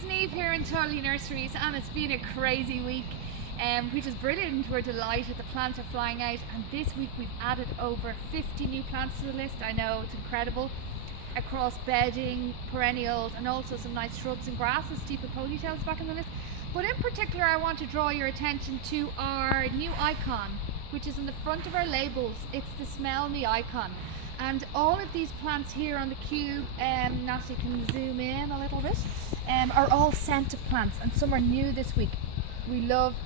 it's Niamh here in Tully Nurseries, and it's been a crazy week, which is brilliant. We're delighted, the plants are flying out, and this week we've added over 50 new plants to the list. I know, it's incredible, across bedding, perennials, and also some nice shrubs and grasses. Steeple ponytails back on the list. But in particular, I want to draw your attention to our new icon, which is in the front of our labels. It's the Smell Me icon. And all of these plants here on the cube, Natalie can zoom in a little bit, are all scented plants, and some are new this week. We love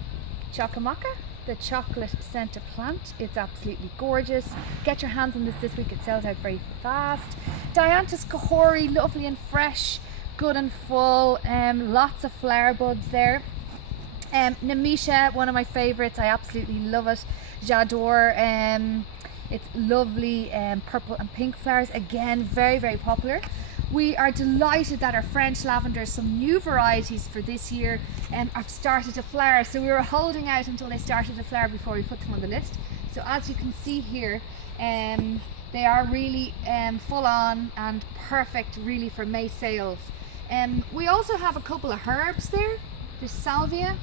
Chocomocca, the chocolate scented plant. It's absolutely gorgeous. Get your hands on this week, it sells out very fast. Dianthus cahori, lovely and fresh, good and full, lots of flower buds there. Nemesia, one of my favourites, I absolutely love it. J'adore, it's lovely, purple and pink flowers, again very, very popular. We are delighted that our French lavenders, some new varieties for this year, have started to flower. So we were holding out until they started to flower before we put them on the list. So as you can see here, they are really full on and perfect really for May sales. We also have a couple of herbs there. There's salvia,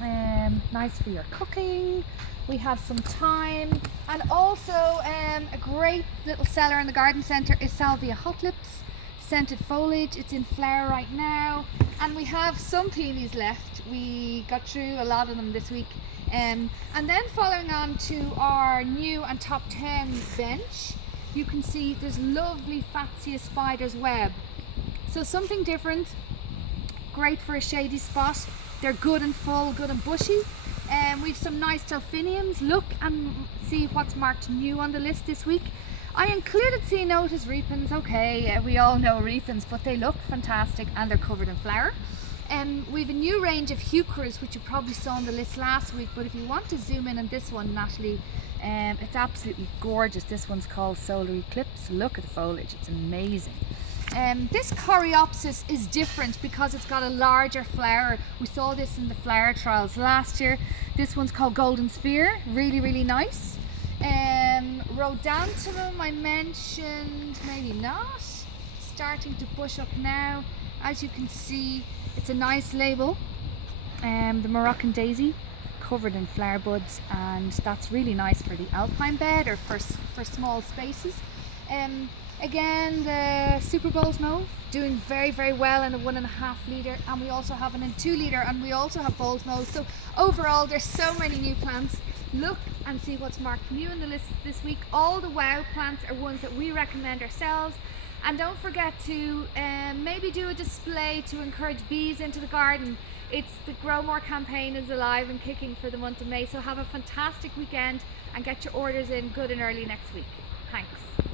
nice for your cooking. We have some thyme, and also a great little seller in the garden centre is Salvia hot lips, scented foliage. It's in flower right now, and we have some peonies left. We got through a lot of them this week. And then following on to our new and top 10 bench, you can see there's lovely Fatsia spider's web. So something different, great for a shady spot. They're good and full, good and bushy. We've some nice delphiniums. Look and see what's marked new on the list this week. I included Ceanothus repens. Okay, we all know repens, but they look fantastic and they're covered in flower. We've a new range of heucheras, which you probably saw on the list last week, but if you want to zoom in on this one, Natalie, it's absolutely gorgeous. This one's called Solar Eclipse. Look at the foliage, it's amazing. This Coreopsis is different because it's got a larger flower. We saw this in the flower trials last year. This one's called Golden Sphere, really, really nice. Rhodanthenum I mentioned, maybe not. Starting to bush up now. As you can see, it's a nice label. The Moroccan daisy, covered in flower buds, and that's really nice for the alpine bed or for small spaces. Again, the Super Bowls Mauve, doing very, very well in a 1.5 litre, and we also have it in 2 litre, and we also have Bowls Mauve. So overall, there's so many new plants. Look and see what's marked new in the list this week. All the wow plants are ones that we recommend ourselves. And don't forget to maybe do a display to encourage bees into the garden. It's the Grow More campaign is alive and kicking for the month of May. So have a fantastic weekend and get your orders in good and early next week. Thanks.